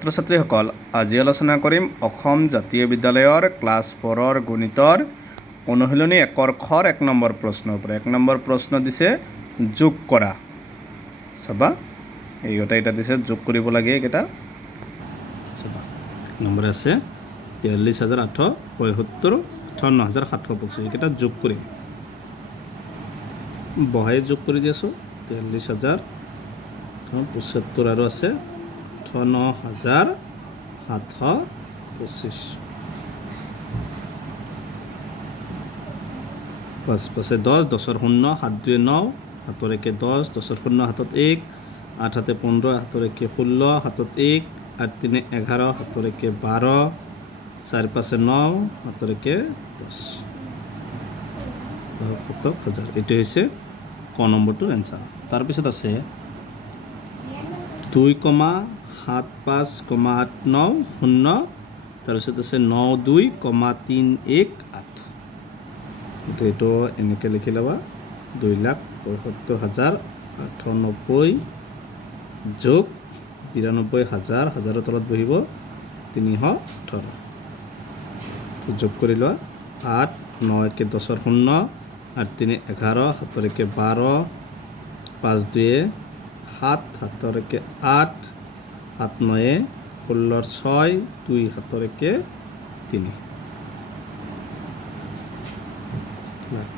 ছাত্ৰ ছাত্ৰীসকল আজি আলোচনা কৰিম অসম জাতীয় বিদ্যালয়ৰ ক্লাছ 4ৰ গণিতৰ অনুশীলনী 1ৰ খৰ 1 নম্বৰ প্ৰশ্নৰ পৰা 1 নম্বৰ প্ৰশ্ন দিছে যোগ কৰা চাবা এইটা এটা দিছে যোগ কৰিব লাগে এটা চাবা নম্বৰ আছে 43875 58725 এটা যোগ কৰিম বহাই যোগ কৰি দিছো 43775 আৰু আছে 58725 পাঁচ পাঁচে 10 10ৰ 0 7 2 9 7ৰ 1 10 10ৰ 0 7ত 1 8 7 15 7ৰ 1 16 7ত 1 8 3 11 7ৰ 1 12 4 5 9 7ৰ 1 10 7,000 এটো হৈছে ক নম্বৰটোৰ এনসাৰ তাৰপিছত আছে 2,75,89 0 তাৰপিছত আছে 92,318 এইটো এনেকৈ লিখি ল'বা 2,75,890 যোগ 92,000 হাজাৰৰ তলত বহিব 318 যোগ কৰি লোৱা 8 9 1 10ৰ 0 8 3 11 7ৰ 1 12 5 2 7 7ৰ 1 8 7 9 16ৰ 6 2 7ৰ 1 3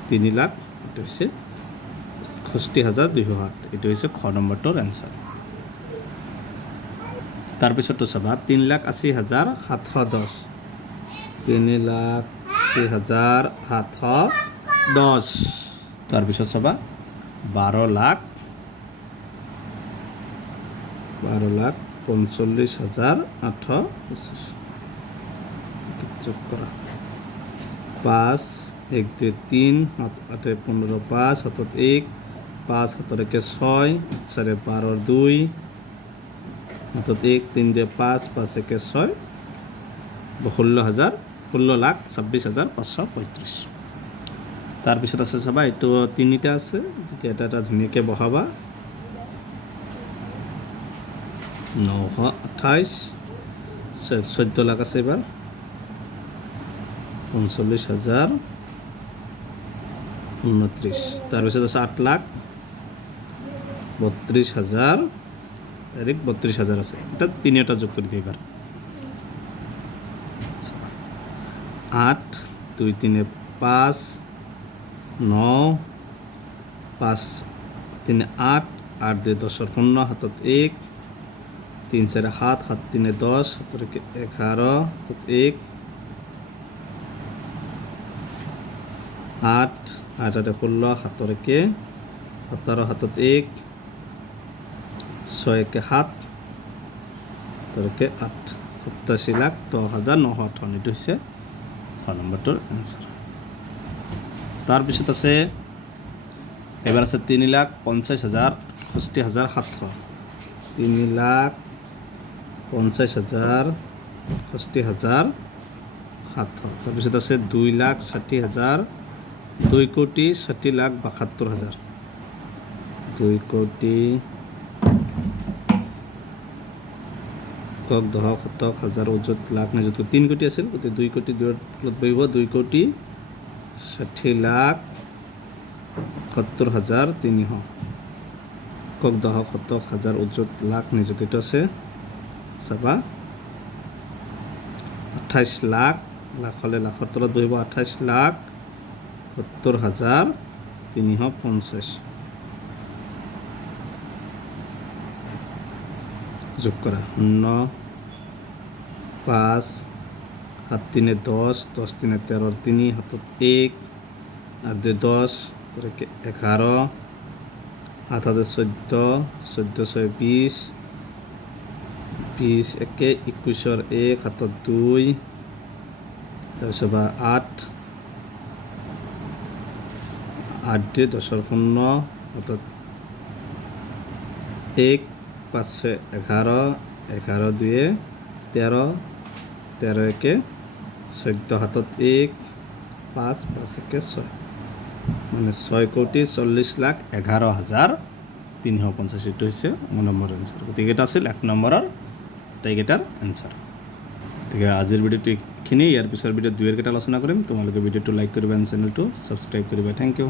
3 লাখ এটা হৈছে 61,208 এটা হৈছে খ নম্বৰটোৰ এনসাৰ তাৰপিছতো চাবা 3,80,710 3,80,710 তাৰপিছত চাবা 12,45,825 যোগ কৰা 5 1 2 3 7 8 15 5 7 1 5 7 1 6 4 12 2 7 1 3 2 5 5 1 6 16,26,535 তাৰপিছত আছে চাবা এইটো তিনিটা আছে এটা এটা ধুনীয়াকৈ বহাবা 928 14 লাখ আছে এবাৰ 39,029 তাৰপিছত আছে 8 লাখ 32,000 ডাইৰেক্ট 32,000 আছে এটা তিনিটা যোগ কৰি দিই এবাৰ 8 2 3 5 9 5 3 8 8 2 10ৰ 0 7ত 1 3 4 7 7 3 10 7ৰ 11 1 8 8 8 16 7ৰ 1 17 7ত 1 6 1 7 7ৰ 8 87,10,958 এইটো হৈছে খ নম্বৰটোৰ এনসাৰ তাৰপিছত আছে এবাৰ আছে 3,50,60,700 3,50,60,700 তাৰপিছত আছে 2,60,000 2,60,72,000 2,00,000 কক 10 শতক হাজাৰ অযুত লাখ নিযুত 3 কোটি আছিল গতিকে 2 কোটি দূৰত বহিব 2,60,70,300 কক 10 শতক হাজাৰ অযুত লাখ নিযুত এইটো আছে চাবা 28 লাখ লাখ হলে লাখৰ তলত বহিব 28,70,350 যোগ কৰা 9 5 7 3 10 10 3 13 3 7 1 8 2 10 11 7 14 14 6 20 20 1 21ৰ 1 7 2 তাৰপিছত 8 8 2 10ৰ 0 7 1 5 6 11 11 2 13 13 1 14 7 1 5 5 1 6 মানে 6,40,11,350 এইটো হৈছে 9 নম্বৰ এনসাৰ গতিকে এটা আছিল 1 নম্বৰৰ আটাইকেইটাৰ এনচাৰ। গতিকে আজিৰ ভিডিঅ'টো এইখিনিয়ে। ইয়াৰ পিছৰ ভিডিঅ'ত 2 কেইটা আলোচনা কৰিম। তোমালোকে ভিডিঅ'টো লাইক কৰিবা, চেনেলটো ছাবস্ক্ৰাইব কৰিবা। Thank U.